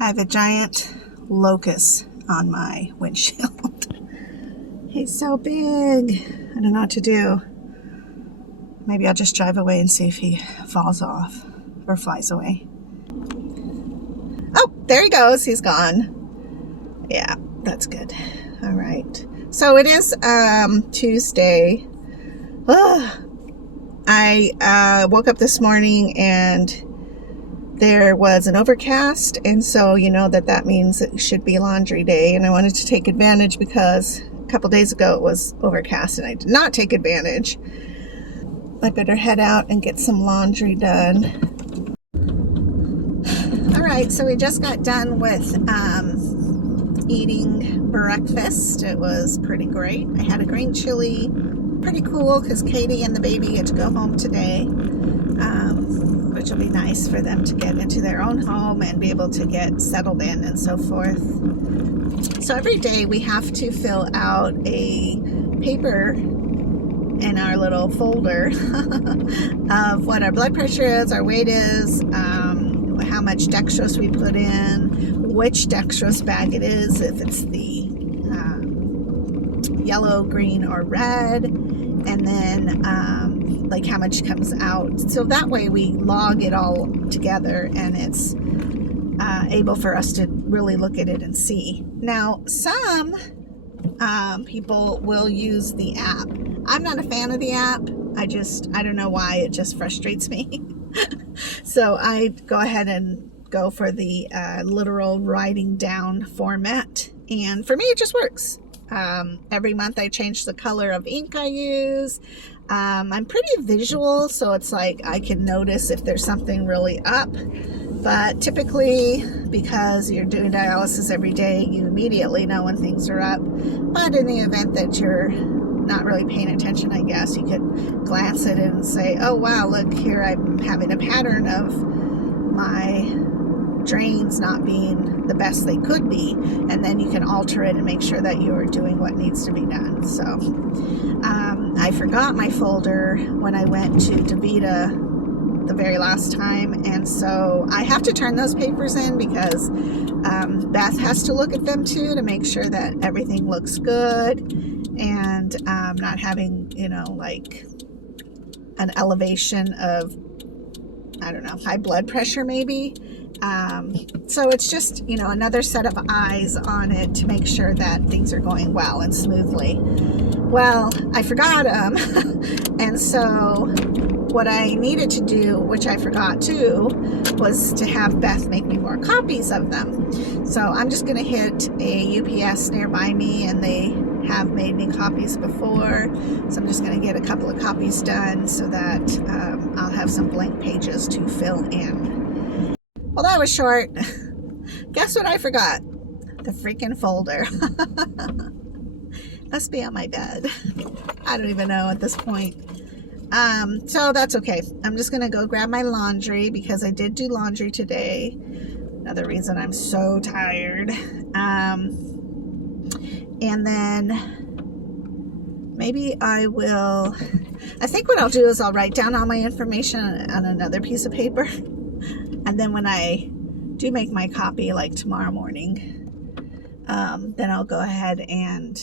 I have a giant locust on my windshield. He's so big. I don't know what to do. Maybe I'll just drive away and see if he falls off or flies away. Oh, there he goes. He's gone. Yeah, that's good. All right. So it is Tuesday. I woke up this morning and there was an overcast, and so you know that means it should be laundry day, and I wanted to take advantage because a couple days ago it was overcast and I did not take advantage. I better head out and get some laundry done. All right, so we just got done with eating breakfast. It was pretty great. I had a green chili, pretty cool because Katie and the baby get to go home today, which will be nice for them to get into their own home and be able to get settled in and so forth. So every day we have to fill out a paper in our little folder of what our blood pressure is, our weight is, how much dextrose we put in, which dextrose bag it is, if it's the yellow, green, or red, and then like how much comes out. So that way we log it all together and it's able for us to really look at it and see. Now, some people will use the app. I'm not a fan of the app. I don't know why, it just frustrates me. So I go ahead and go for the literal writing down format, and for me it just works. Every month I change the color of ink I use. I'm pretty visual, so it's like I can notice if there's something really up. But typically, because you're doing dialysis every day, you immediately know when things are up. But in the event that you're not really paying attention, I guess, you could glance at it and say, oh wow, look here, I'm having a pattern of my drains not being the best they could be, and then you can alter it and make sure that you're doing what needs to be done. So I forgot my folder when I went to DaVita the very last time, and so I have to turn those papers in because Beth has to look at them too to make sure that everything looks good and not having, you know, like an elevation of, I don't know, high blood pressure maybe. So it's just, you know, another set of eyes on it to make sure that things are going well and smoothly. Well, I forgot them. And so what I needed to do, which I forgot too, was to have Beth make me more copies of them. So I'm just going to hit a UPS nearby me, and they have made me copies before. So I'm just going to get a couple of copies done so that I'll have some blank pages to fill in. Well, that was short. Guess what I forgot? The freaking folder. Must be on my bed. I don't even know at this point. So that's okay. I'm just going to go grab my laundry because I did do laundry today. Another reason I'm so tired. And then maybe I think what I'll do is I'll write down all my information on another piece of paper. And then when I do make my copy, like tomorrow morning, then I'll go ahead and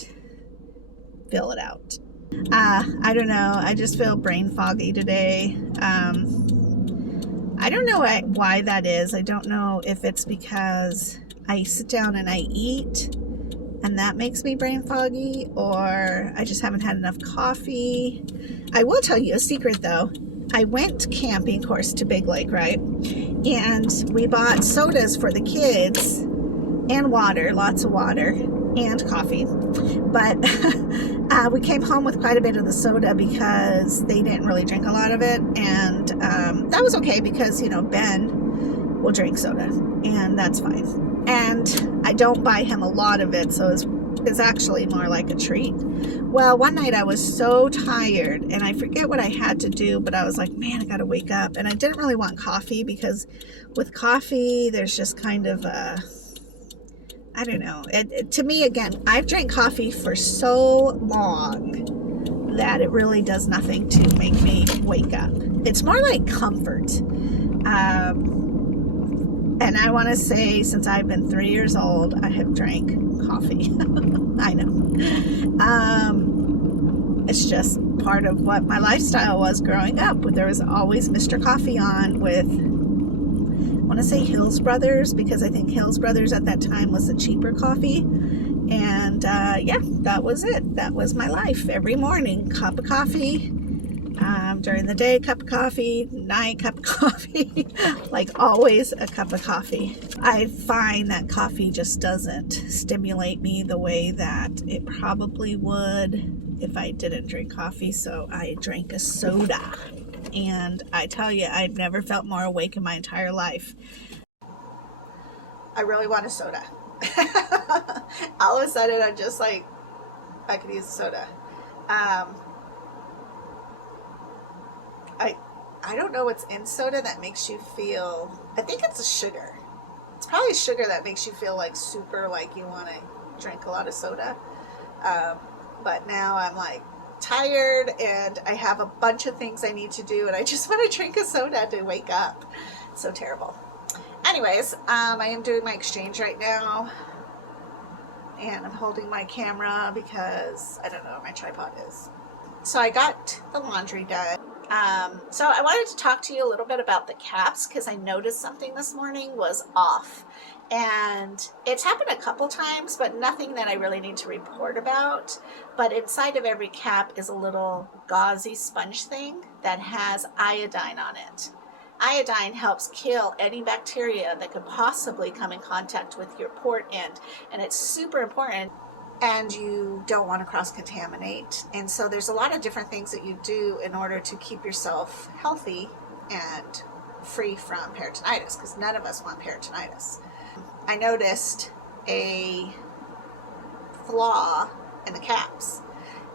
fill it out. I don't know. I just feel brain foggy today. I don't know why that is. I don't know if it's because I sit down and I eat and that makes me brain foggy, or I just haven't had enough coffee. I will tell you a secret though. I went camping, of course, to Big Lake, right? And we bought sodas for the kids and water, lots of water, and coffee. But we came home with quite a bit of the soda because they didn't really drink a lot of it. And that was okay because, you know, Ben will drink soda and that's fine. And I don't buy him a lot of it, so it's actually more like a treat. Well, one night I was so tired and I forget what I had to do, but I was like, man, I gotta wake up. And I didn't really want coffee because with coffee, there's just kind of a, I don't know. To me, again, I've drank coffee for so long that it really does nothing to make me wake up. It's more like comfort. And I want to say, since I've been 3 years old, I have drank coffee. I know. It's just part of what my lifestyle was growing up. There was always Mr. Coffee on with, I want to say Hills Brothers, because I think Hills Brothers at that time was a cheaper coffee. And yeah, that was it. That was my life. Every morning, cup of coffee. During the day, cup of coffee. Night, cup of coffee. Like always, a cup of coffee. I find that coffee just doesn't stimulate me the way that it probably would if I didn't drink coffee. So I drank a soda. And I tell you, I've never felt more awake in my entire life. I really want a soda. All of a sudden, I'm just like, I could use a soda. I don't know what's in soda that makes you feel, I think it's a sugar. It's probably sugar that makes you feel like super, like you want to drink a lot of soda. But now I'm like tired and I have a bunch of things I need to do and I just want to drink a soda to wake up. So terrible. Anyways, I am doing my exchange right now. And I'm holding my camera because I don't know where my tripod is. So I got the laundry done. So I wanted to talk to you a little bit about the caps because I noticed something this morning was off. And it's happened a couple times, but nothing that I really need to report about. But inside of every cap is a little gauzy sponge thing that has iodine on it. Iodine helps kill any bacteria that could possibly come in contact with your port end. And it's super important. And you don't want to cross-contaminate. And so there's a lot of different things that you do in order to keep yourself healthy and free from peritonitis, because none of us want peritonitis. I noticed a flaw in the caps.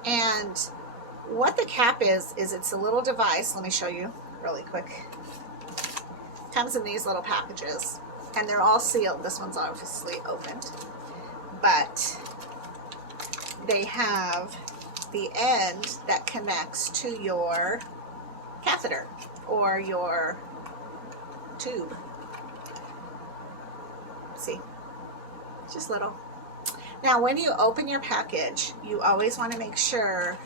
And what the cap is it's a little device. Let me show you really quick. It comes in these little packages, and they're all sealed. This one's obviously opened. But they have the end that connects to your catheter or your tube. See, just little. Now, when you open your package, you always want to make sure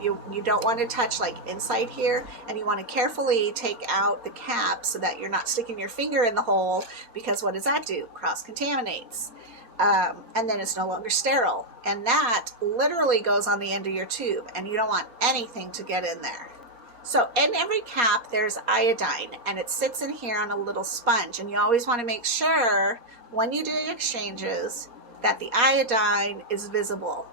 you don't want to touch like inside here, and you want to carefully take out the cap so that you're not sticking your finger in the hole, because what does that do? Cross-contaminates. And then it's no longer sterile. And that literally goes on the end of your tube, and you don't want anything to get in there. So in every cap, there's iodine, and it sits in here on a little sponge. And you always want to make sure when you do your exchanges that the iodine is visible,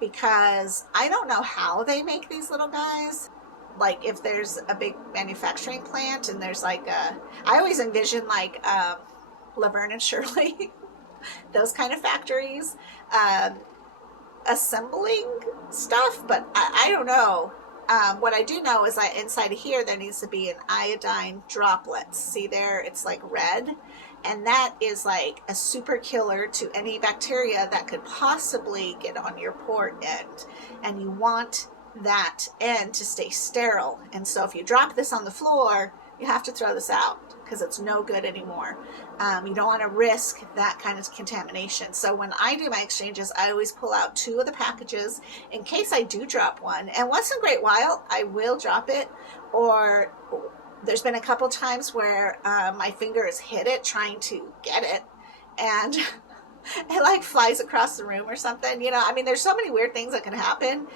because I don't know how they make these little guys. Like if there's a big manufacturing plant and there's like I always envision like Laverne and Shirley, those kind of factories, assembling stuff, but I don't know. What I do know is that inside of here there needs to be an iodine droplet. See there, it's like red, and that is like a super killer to any bacteria that could possibly get on your port end, and you want that end to stay sterile. And so if you drop this on the floor, you have to throw this out because it's no good anymore. You don't want to risk that kind of contamination. So when I do my exchanges, I always pull out 2 of the packages in case I do drop one. And once in a great while, I will drop it. Or there's been a couple times where my finger has hit it trying to get it, and it like flies across the room or something. You know, I mean, there's so many weird things that can happen.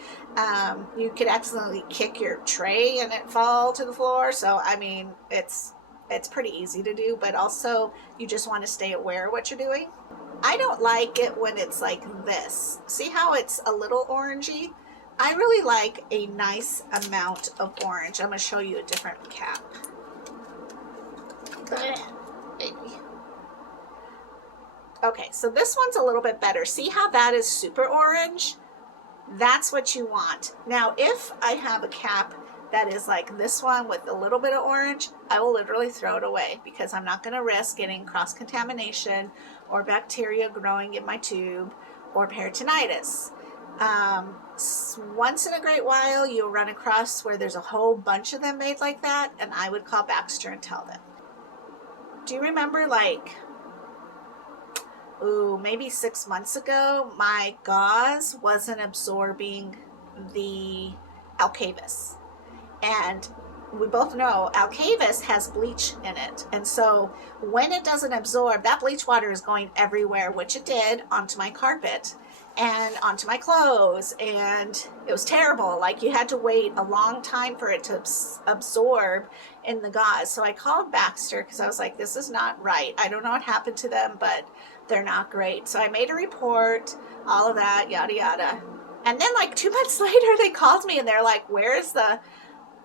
You could accidentally kick your tray and it fall to the floor. So, I mean, it's pretty easy to do, but also you just want to stay aware of what you're doing. I don't like it when it's like this. See how it's a little orangey? I really like a nice amount of orange. I'm going to show you a different cap. Baby. Okay, so this one's a little bit better. See how that is super orange? That's what you want. Now, if I have a cap that is like this one with a little bit of orange, I will literally throw it away because I'm not going to risk getting cross-contamination or bacteria growing in my tube or peritonitis. Once in a great while, you'll run across where there's a whole bunch of them made like that, and I would call Baxter and tell them. Do you remember like ooh, maybe 6 months ago, my gauze wasn't absorbing the Alcavis. And we both know Alcavis has bleach in it. And so when it doesn't absorb, that bleach water is going everywhere, which it did, onto my carpet and onto my clothes. And it was terrible. Like, you had to wait a long time for it to absorb in the gauze. So I called Baxter because I was like, this is not right. I don't know what happened to them, but they're not great. So I made a report, all of that, yada, yada. And then like 2 months later, they called me and they're like, where's the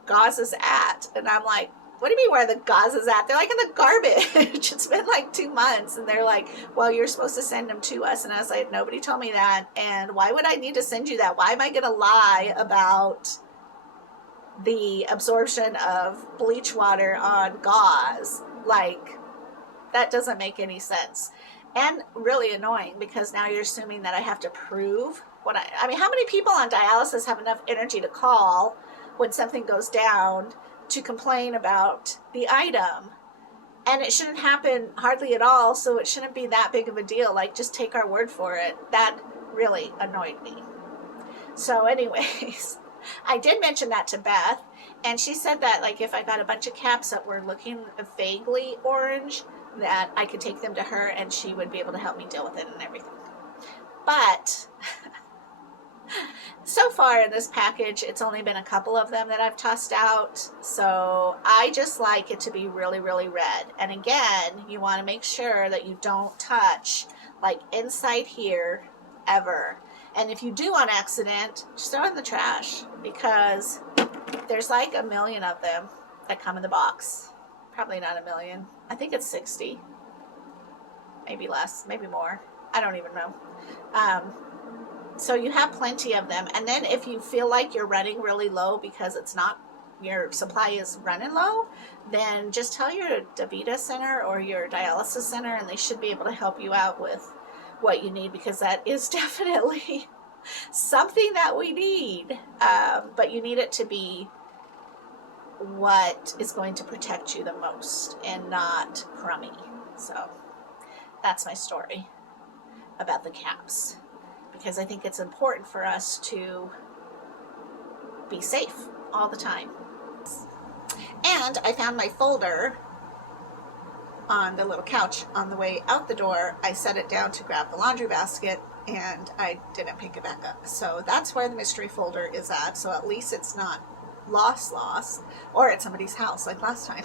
gauze is at? And I'm like, what do you mean where the gauze is at? They're like, in the garbage. It's been like 2 months. And they're like, well, you're supposed to send them to us. And I was like, nobody told me that. And why would I need to send you that? Why am I going to lie about the absorption of bleach water on gauze? Like, that doesn't make any sense. And really annoying, because now you're assuming that I have to prove what I mean, how many people on dialysis have enough energy to call when something goes down to complain about the item? And it shouldn't happen hardly at all, so it shouldn't be that big of a deal. Like, just take our word for it. That really annoyed me. So anyways, I did mention that to Beth, and she said that, like, if I got a bunch of caps that were looking vaguely orange, that I could take them to her and she would be able to help me deal with it and everything. But so far in this package, it's only been a couple of them that I've tossed out. So I just like it to be really, really red. And again, you want to make sure that you don't touch, like, inside here ever. And if you do on accident, just throw it in the trash, because there's like 1 million of them that come in the box. Probably not 1 million. I think it's 60. Maybe less, maybe more. I don't even know. So you have plenty of them. And then if you feel like you're running really low because it's not, your supply is running low, then just tell your DaVita center or your dialysis center, and they should be able to help you out with what you need, because that is definitely something that we need. But you need it to be what is going to protect you the most and not crummy. So that's my story about the caps, because I think it's important for us to be safe all the time. And I found my folder on the little couch on the way out the door. I set it down to grab the laundry basket, and I didn't pick it back up. So that's where the mystery folder is at. So at least it's not lost, or at somebody's house like last time.